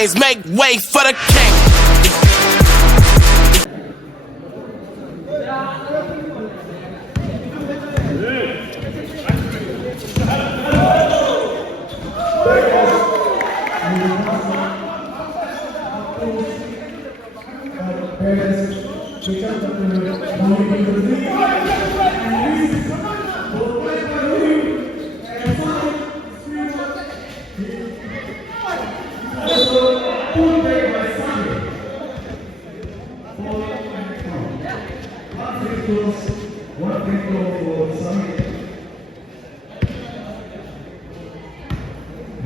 brains, make way for the king.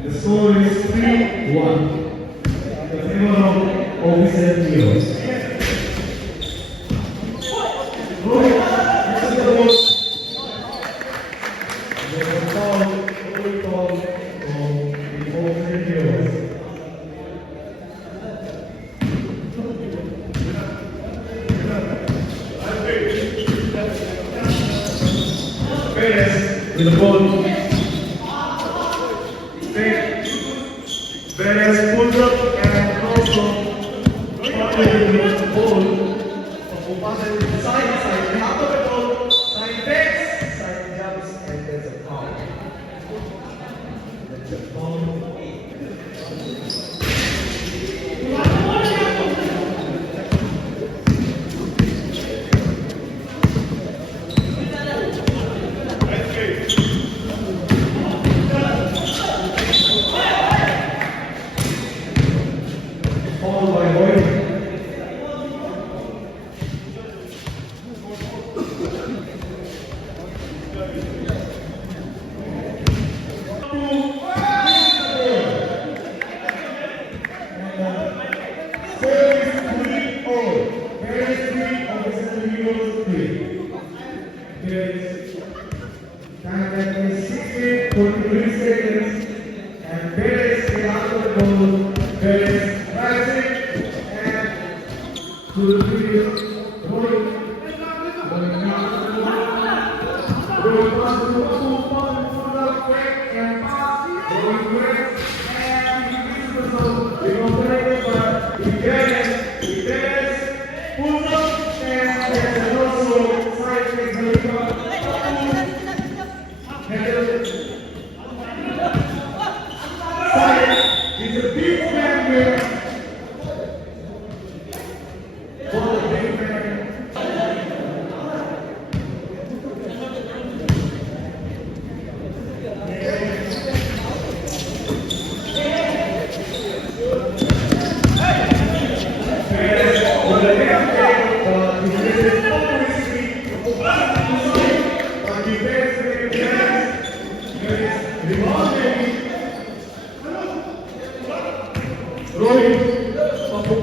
The score is 3-1. The favor of Officer Heroes. With the ball. Perez pulls up and also with the ball. Side, half of the ball, side backs, side jumps, and there's a foul. That's a foul.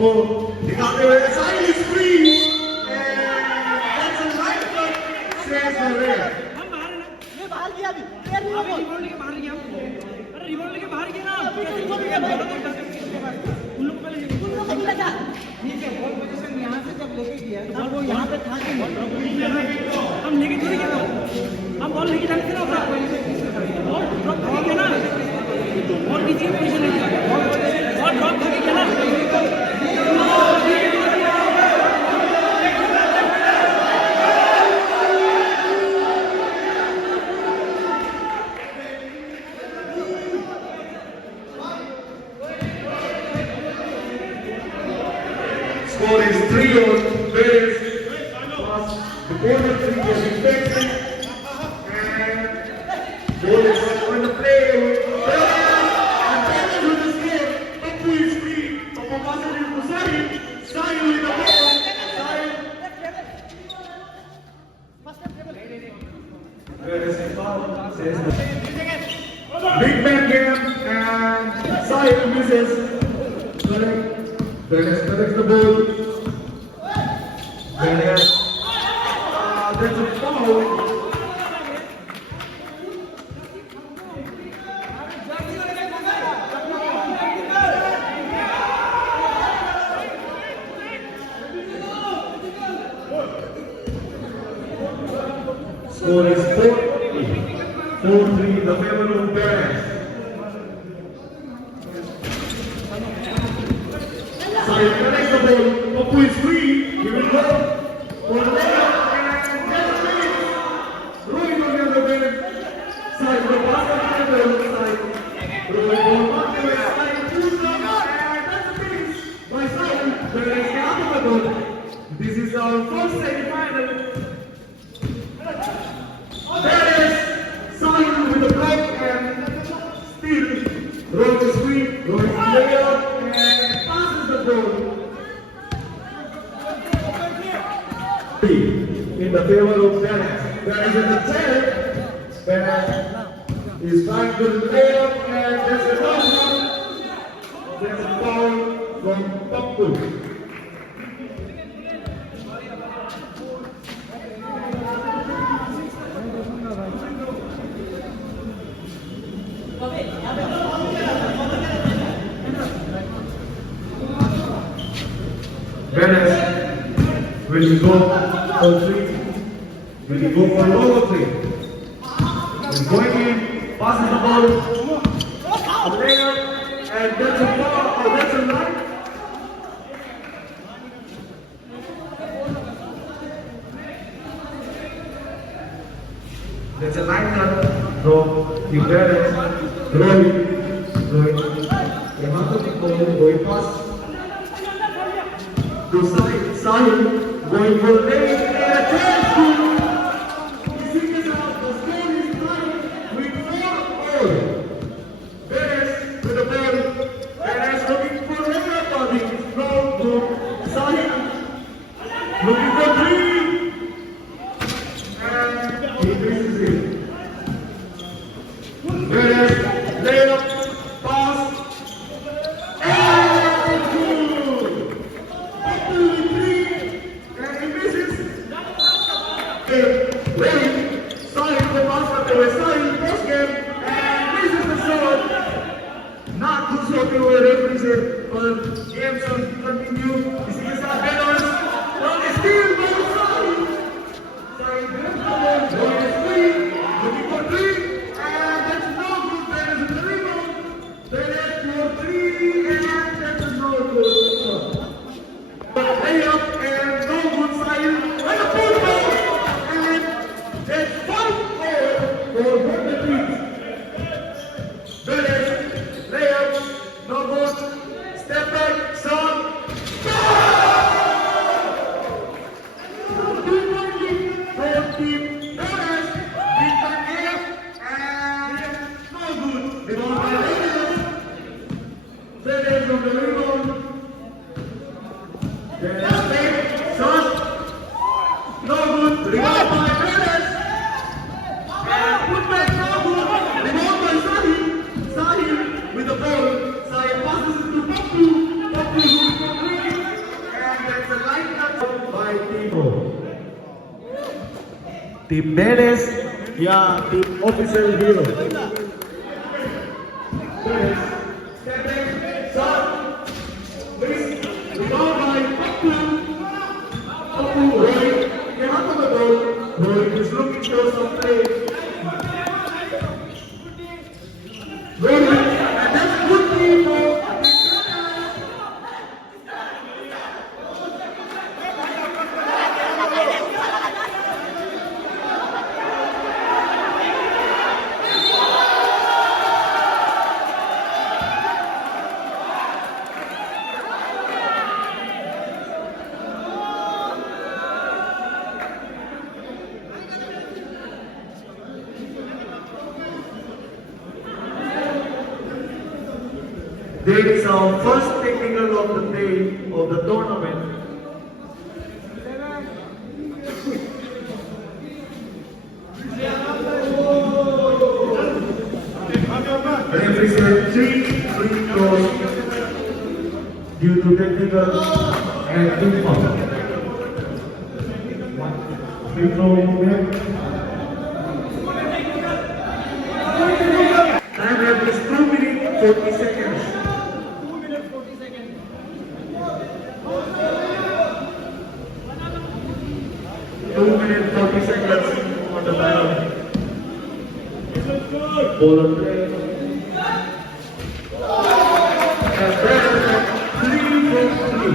दिखाते हुए side is free and that's a right foot straight away हम बाहर है ये बाहर गया अभी रिबॉल लेके बाहर गया अरे रिबॉल लेके बाहर गया ना उन लोग पहले उन लोग को लगा नीचे बॉल पोजीशन यहां से जब लेके गया तब वो यहां पे था कि हम लेके थोड़ी गया हम बॉल लेके जाते थे ना बॉल ड्रॉप कर गया ना और नीचे पोजीशन लेके गया और ड्रॉप कर गया ना Score is 3-1. Bears plus the corner three is expected and goal is on the play. And back to the score. Papu is free. Papu passes it to Sahil. Sahil with the ball. Sahil. Bears is foul. Big man game and Sahil misses. Beres collects the ball. Beres. That's a foul. Score is 4-3 in the favor of Beres. Sahil connects the ball. Papu is free. He will go for the layup and that's it. Rohit on the other end. Sahil will pass on to the ball. Sahil. Rohit will mark the way. Sahil shoots up and that's a finish by Sahil. Whereas Yadav, this is our first semi-final. There is Sahil with the block and steal. Rohit is free. Rohit layup and passes the ball. In the favor of Dennis. Dennis is the 10. Dennis is trying to lay up and there's a foul. There's a foul from Papu. Dennis, will you go for three? Will you go for lower three? He's going in, passes the ball, a player, and that's a foul, or that's a line. That's a line cut from Dennis. Rohit, यहाँ तो Rohit pass. To Sahil, going for lane and a chance to easing it out. The score is tied with 4-all. Perez with the ball. Perez looking for another body. No good. Sahil looking for three. And he misses it. Perez, layup, pass. Games will continue. इसी के साथ Dennis on the steal by Sahil. Sahil grabs the ball, Rohit is free, looking for three, and that's no good. There is a rebound. There is for three, and that's no good. Layup and no good. Sahil and a full ball, and it's 5-4 for the team. Dennis layup, no good. Step back, son. Team Dennis beat the game and no good. Rebound by Dennis on the rebound. Dennis back, son. No good. Rebound by Dennis. And put back, no good. Rebound by Sahil. Sahil with the ball. Sahil passes it to Papu. Papu is looking for three. And that's a line cut by Timo. Team Dennis, yeah, team official hero. Dennis, stepping, shot, miss, rebound by Papu. Papu, Rohit, यहाँ तो बदल. Rohit is looking for some play. Rohit, and that's good team for. This is our first technical of the day of the tournament. Referee said 3 free throws due to technical and team foul. Free throw movement. Time left is 2 minutes 40 seconds. 2 minutes 40 seconds on the ball. Ball on play. And then 3 for 3.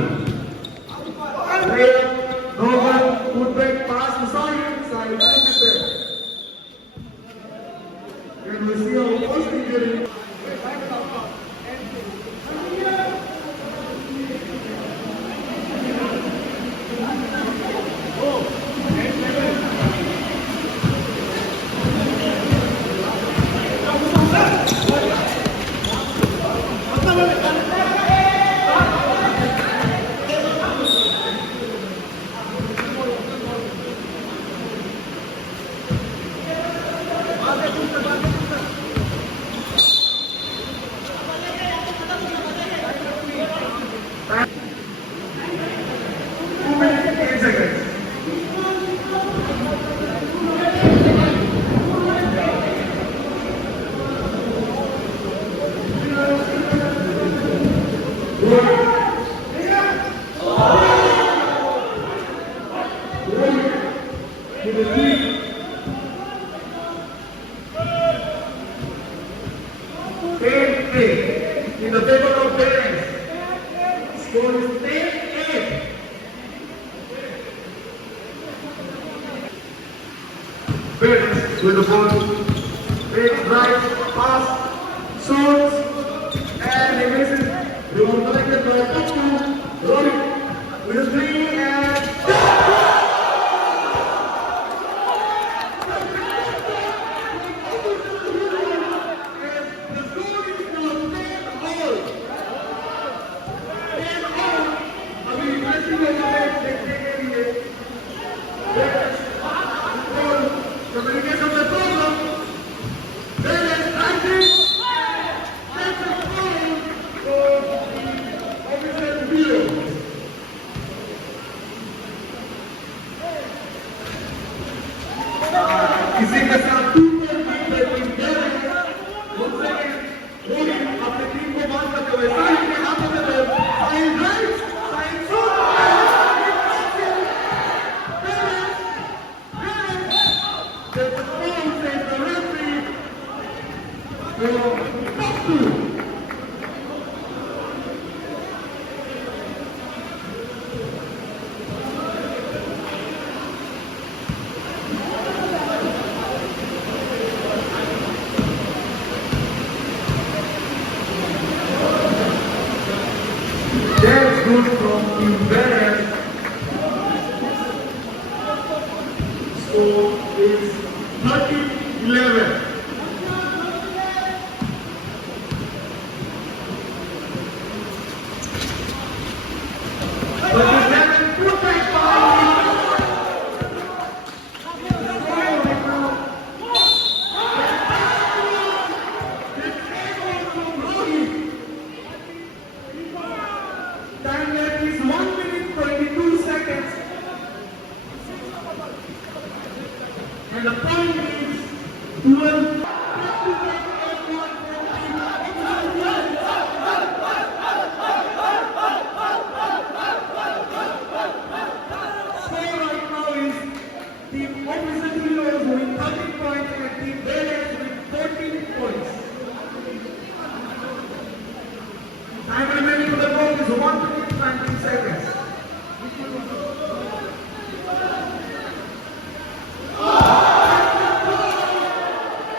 In the favor of parents, score is 10-8. Parents with the ball, takes right, pass, shoots, and he misses. Rebound collected by Koku, Rohit with a 3 and communication with problem. Then it's practice. That's a problem for officer Vilo. किसी के साथ टूट रोहित अपनी team को बात करते हुए साहिल के हाथों में दे Sahil right Sahil That's good from Imberes. Score is 30-11. Time left is 1 minute 22 seconds. And the point is 12. Score right now is Team Opposite Heroes with 13 points and Team Bears with 14 points. Time remaining for the ball is 1 minute 19 seconds.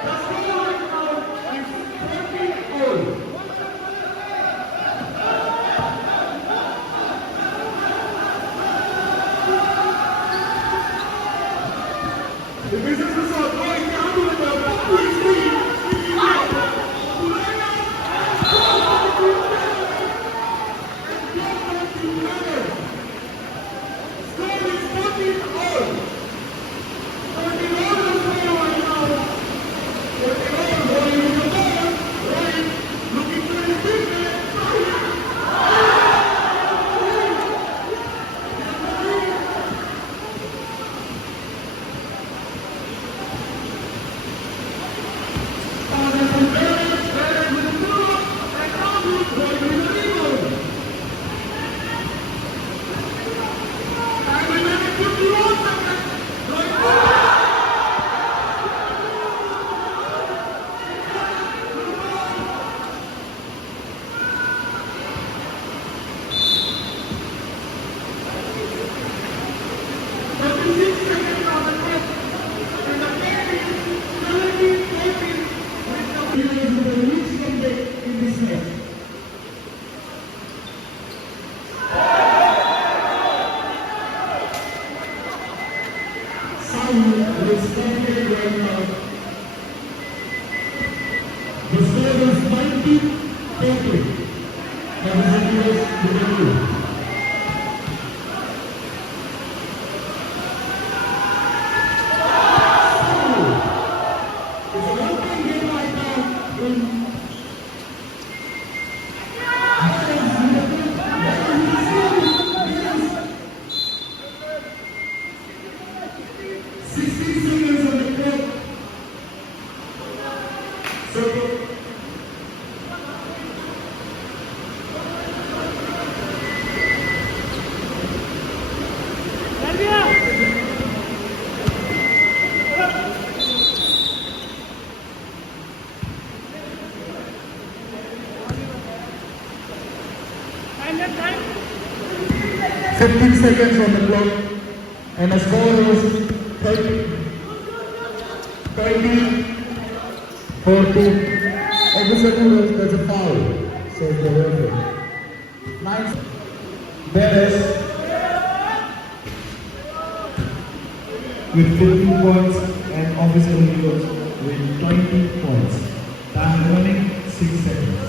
The score right now is 14-all. The business is going down with the The score is 19-20. Time, left time. 15 seconds on the clock, and the score is 30, 40. Officer Noodles, there's a foul, says the referee. 9. Beres with 15 points and Officer Noodles with 20 points. Time running 6 seconds.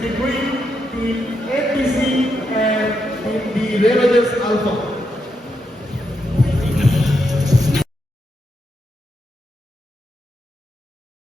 Between the APC and the Rangers Alpha.